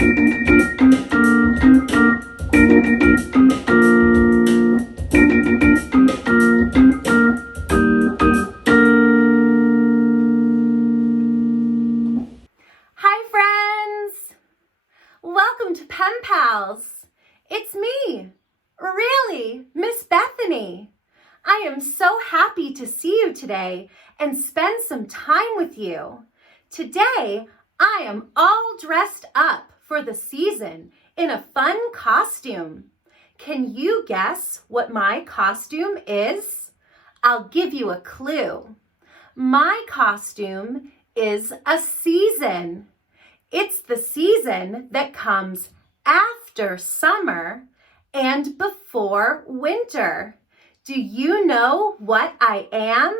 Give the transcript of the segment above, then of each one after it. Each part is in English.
Hi friends! Welcome to Pen Pals. It's me, really, Miss Bethany. I am so happy to see you today and spend some time with you. Today, I am all dressed up for the season in a fun costume. Can you guess what my costume is? I'll give you a clue. My costume is a season. It's the season that comes after summer and before winter. Do you know what I am?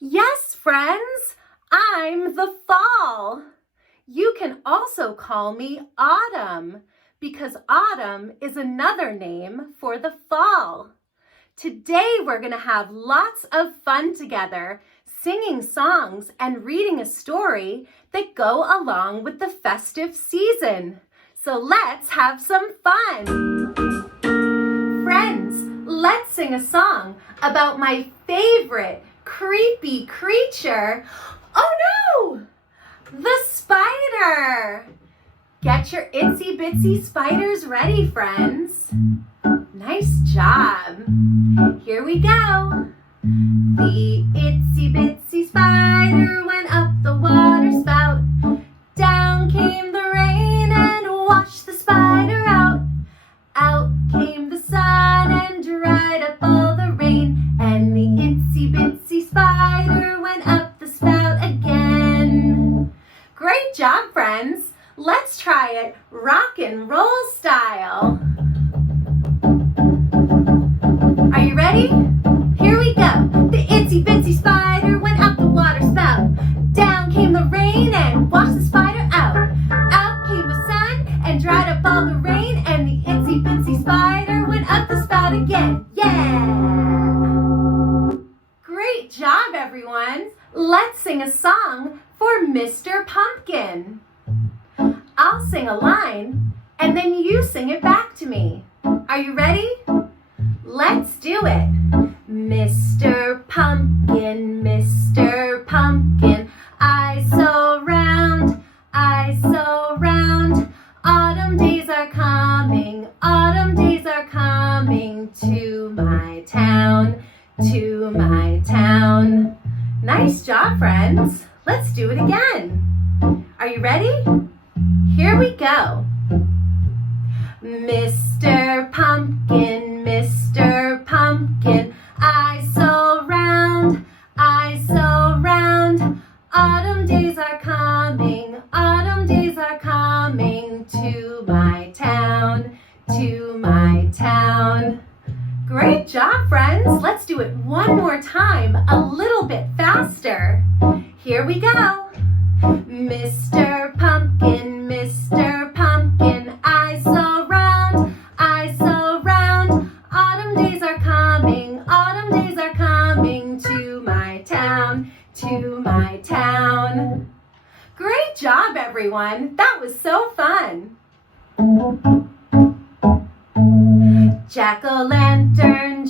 Yes, friends, I'm the fall. You can also call me Autumn because autumn is another name for the fall. Today we're going to have lots of fun together, singing songs and reading a story that go along with the festive season. So let's have some fun. Friends, let's sing a song about my favorite creepy creature. Oh no! The spider! Get your itsy bitsy spiders ready, friends. Nice job. Here we go. The itsy bitsy spider went up the water spout. Down came the rain and washed the spider out. Out came the sun and dried up all the rain. And the itsy bitsy spider went up the spout again. Great job, friends. Let's try it rock and roll style. Are you ready? Here we go. The itsy bitsy spider went up the water spout. Down came the rain and washed the spider out. Out came the sun and dried up all the rain. And the itsy bitsy spider went up the spout again. Yeah! Great job, everyone. Let's sing a song for Mr. Pumpkin. I'll sing a line and then you sing it back to me. Are you ready? Let's do it. Mr. Pumpkin, Mr. Pumpkin, eyes so round, eyes so round. Autumn days are coming to my town, to my town. Nice job, friends. Let's do it again. Are you ready? Here we go. Mr. Pumpkin, Mr. Pumpkin, eyes so round, eyes so round. Autumn days are coming to my town, to my town. Great job, friends. Let's do it one more time, a little bit faster. Here we go. Mr. Pumpkin, Mr. Pumpkin, eyes so round, eyes so round. Autumn days are coming to my town, to my town. Great job, everyone. That was so fun. Jack-o'-lantern,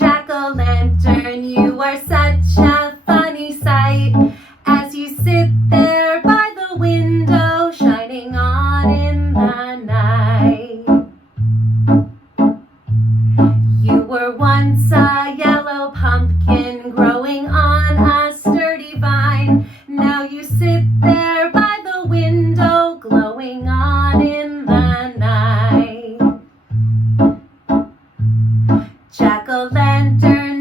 you are such a funny sight. As you sit there by the window, shining on in the night. You were once a yellow pumpkin growing on a sturdy vine. Now you sit there by the window, glowing on in the night.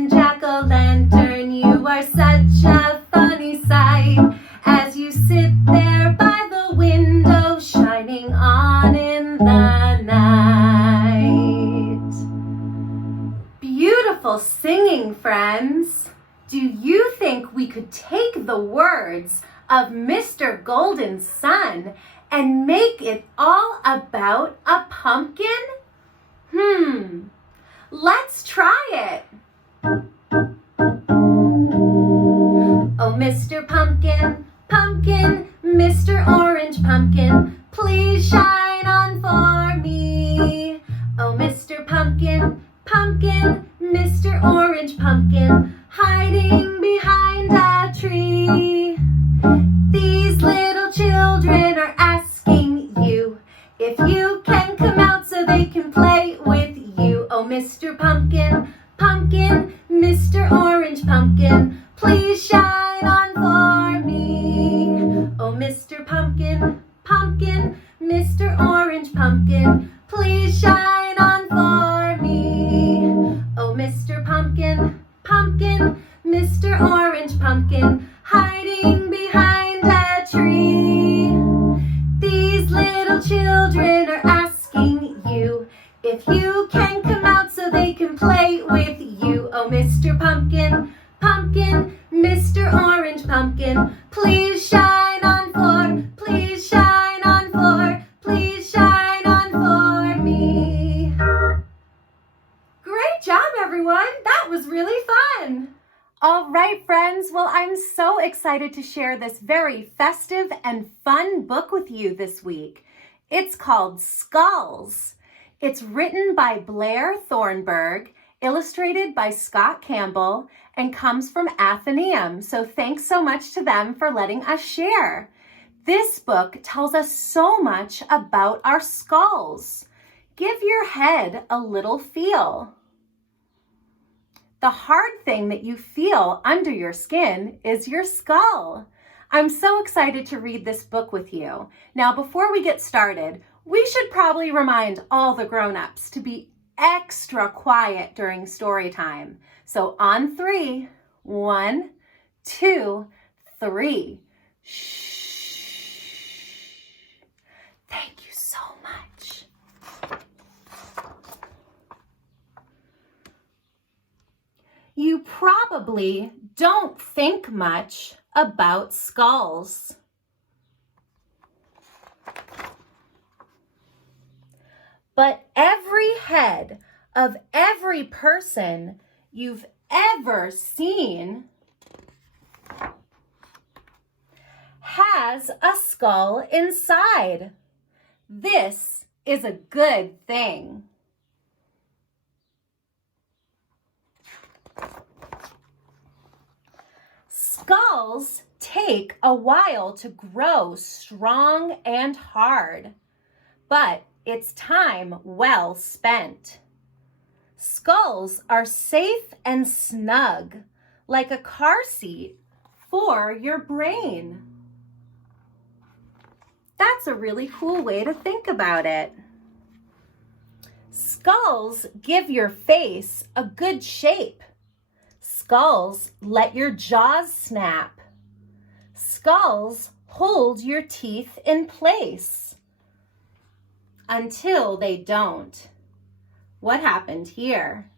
Jack-o'-lantern, you are such a funny sight. As you sit there by the window, shining on in the night. Beautiful singing, friends. Do you think we could take the words of Mr. Golden Sun and make it all about a pumpkin? Let's try it. Oh, Mr. Pumpkin, pumpkin, Mr. Orange Pumpkin, please shine on for me. Oh, Mr. Pumpkin, Pumpkin, Mr. Orange Pumpkin, hiding behind a tree. These little children are asking you if you can come out so they can play with you. Oh, Mr. Pumpkin, Pumpkin, Mr. Orange Pumpkin, please shine on for me. Oh, Mr. Pumpkin, Pumpkin, Mr. Orange Pumpkin, please shine on for me. Oh, Mr. Pumpkin, Pumpkin, Mr. Orange Pumpkin, hiding behind a tree. These little children are asking you if you can come out so they can play with you. Oh, Mr. Pumpkin, Pumpkin, Mr. Orange Pumpkin, please shine on for, please shine on for, please shine on for me. Great job, everyone. That was really fun. All right, friends. Well, I'm so excited to share this very festive and fun book with you this week. It's called Skulls. It's written by Blair Thornburg, illustrated by Scott Campbell, and comes from Athenaeum. So thanks so much to them for letting us share. This book tells us so much about our skulls. Give your head a little feel. The hard thing that you feel under your skin is your skull. I'm so excited to read this book with you. Now, before we get started, we should probably remind all the grown-ups to be extra quiet during story time. So on 3, 1, 2, 3. Shh. Thank you so much. You probably don't think much about skulls. But every head of every person you've ever seen has a skull inside. This is a good thing. Skulls take a while to grow strong and hard, but it's time well spent. Skulls are safe and snug, like a car seat for your brain. That's a really cool way to think about it. Skulls give your face a good shape. Skulls let your jaws snap. Skulls hold your teeth in place. Until they don't. What happened here?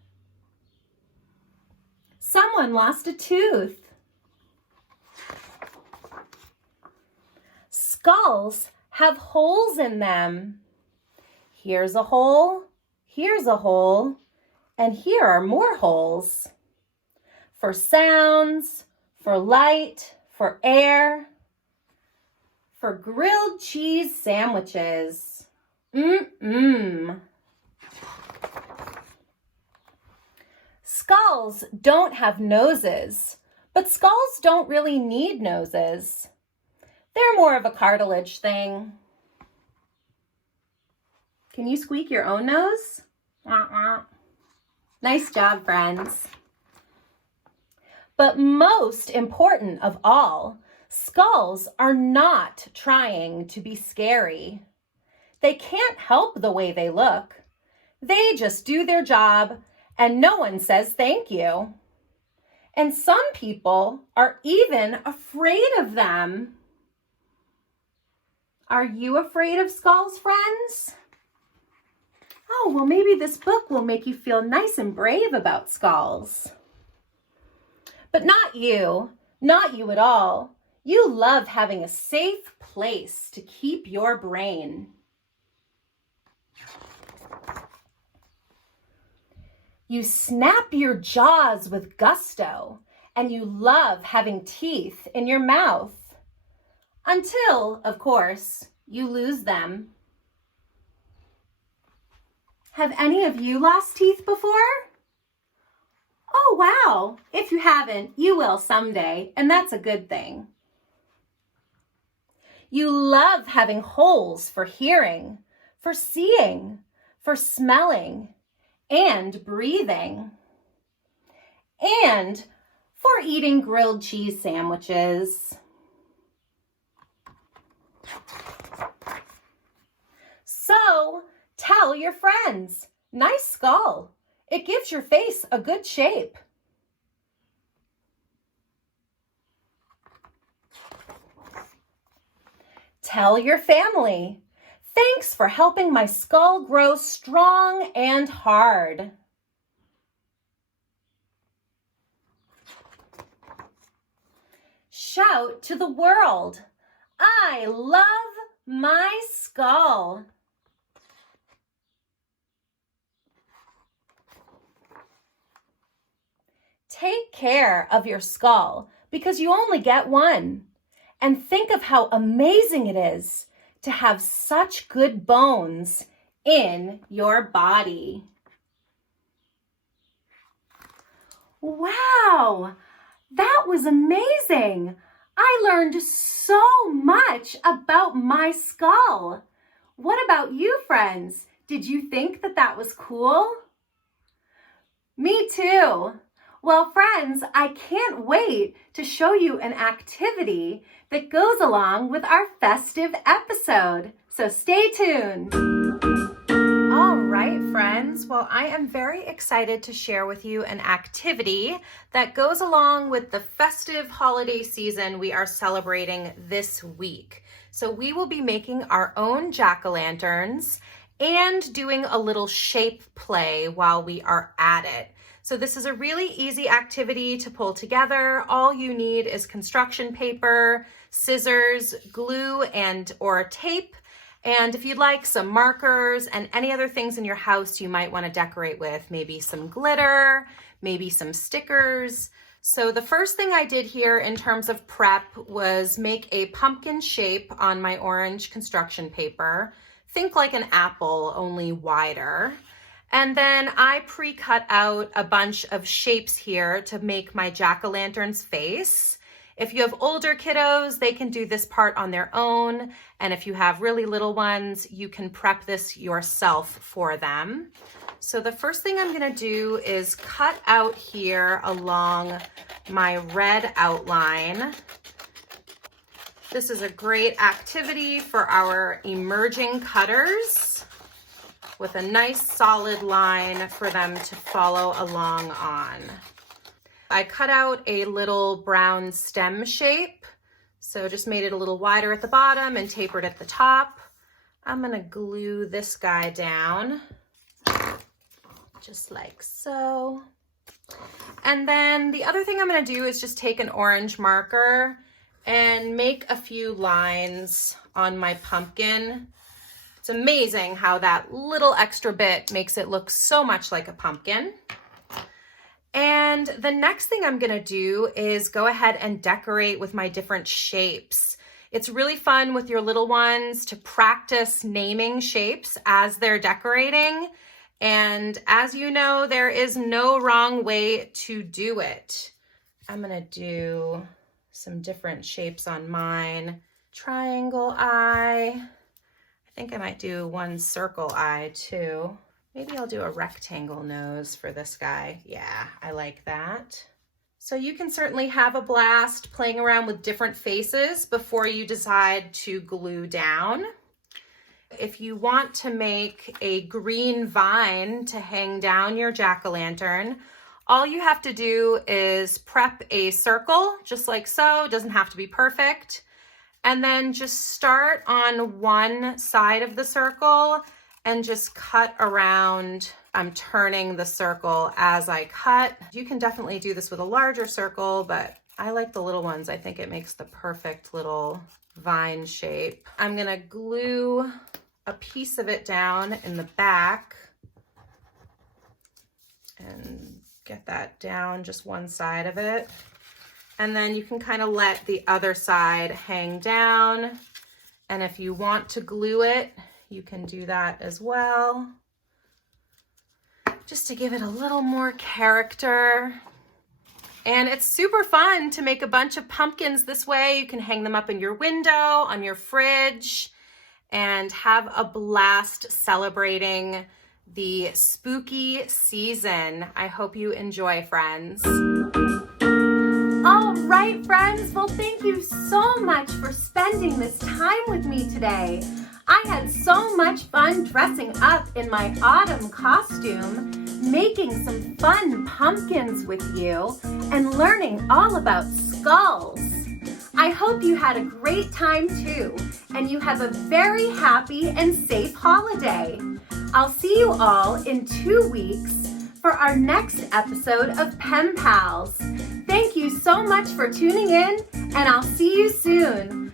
Someone lost a tooth. Skulls have holes in them. Here's a hole, here's a hole, and here are more holes. For sounds, for light, for air, for grilled cheese sandwiches. Skulls don't have noses, but skulls don't really need noses. They're more of a cartilage thing. Can you squeak your own nose? Nice job, friends. But most important of all, skulls are not trying to be scary. They can't help the way they look. They just do their job, and no one says thank you. And some people are even afraid of them. Are you afraid of skulls, friends? Oh, well, maybe this book will make you feel nice and brave about skulls. But not you at all. You love having a safe place to keep your brain. You snap your jaws with gusto, and you love having teeth in your mouth. until, of course, you lose them. Have any of you lost teeth before? Oh, wow. If you haven't, you will someday, and that's a good thing. You love having holes for hearing, for seeing, for smelling, and breathing, and for eating grilled cheese sandwiches. So, tell your friends, nice skull. It gives your face a good shape. Tell your family, thanks for helping my skull grow strong and hard. Shout to the world, I love my skull. Take care of your skull because you only get one. And think of how amazing it is to have such good bones in your body. Wow, that was amazing. I learned so much about my skull. What about you, friends? Did you think that that was cool? Me too. Well, friends, I can't wait to show you an activity that goes along with our festive episode. So stay tuned. All right, friends. Well, I am very excited to share with you an activity that goes along with the festive holiday season we are celebrating this week. So we will be making our own jack-o'-lanterns and doing a little shape play while we are at it. So this is a really easy activity to pull together. All you need is construction paper, scissors, glue, or tape. And if you'd like some markers and any other things in your house you might want to decorate with, maybe some glitter, maybe some stickers. So the first thing I did here in terms of prep was make a pumpkin shape on my orange construction paper. Think like an apple, only wider. And then I pre-cut out a bunch of shapes here to make my jack-o'-lantern's face. If you have older kiddos, they can do this part on their own. And if you have really little ones, you can prep this yourself for them. So the first thing I'm gonna do is cut out here along my red outline. This is a great activity for our emerging cutters, with a nice solid line for them to follow along on. I cut out a little brown stem shape, so just made it a little wider at the bottom and tapered at the top. I'm gonna glue this guy down, just like so. And then the other thing I'm gonna do is just take an orange marker and make a few lines on my pumpkin. It's amazing how that little extra bit makes it look so much like a pumpkin. And the next thing I'm gonna do is go ahead and decorate with my different shapes. It's really fun with your little ones to practice naming shapes as they're decorating. And as you know, there is no wrong way to do it. I'm gonna do some different shapes on mine. Triangle eye. I think I might do one circle eye too. Maybe I'll do a rectangle nose for this guy. Yeah, I like that. So you can certainly have a blast playing around with different faces before you decide to glue down. If you want to make a green vine to hang down your jack-o'-lantern, all you have to do is prep a circle, just like so. It doesn't have to be perfect. And then just start on one side of the circle and just cut around. I'm turning the circle as I cut. You can definitely do this with a larger circle, but I like the little ones. I think it makes the perfect little vine shape. I'm gonna glue a piece of it down in the back and get that down just one side of it. And then you can kind of let the other side hang down. And if you want to glue it, you can do that as well. Just to give it a little more character. And it's super fun to make a bunch of pumpkins this way. You can hang them up in your window, on your fridge, and have a blast celebrating the spooky season. I hope you enjoy, friends. All right, friends. Well, thank you so much for spending this time with me today. I had so much fun dressing up in my autumn costume, making some fun pumpkins with you, and learning all about skulls. I hope you had a great time too, and you have a very happy and safe holiday. I'll see you all in 2 weeks for our next episode of Pen Pals. Thank you so much for tuning in, and I'll see you soon.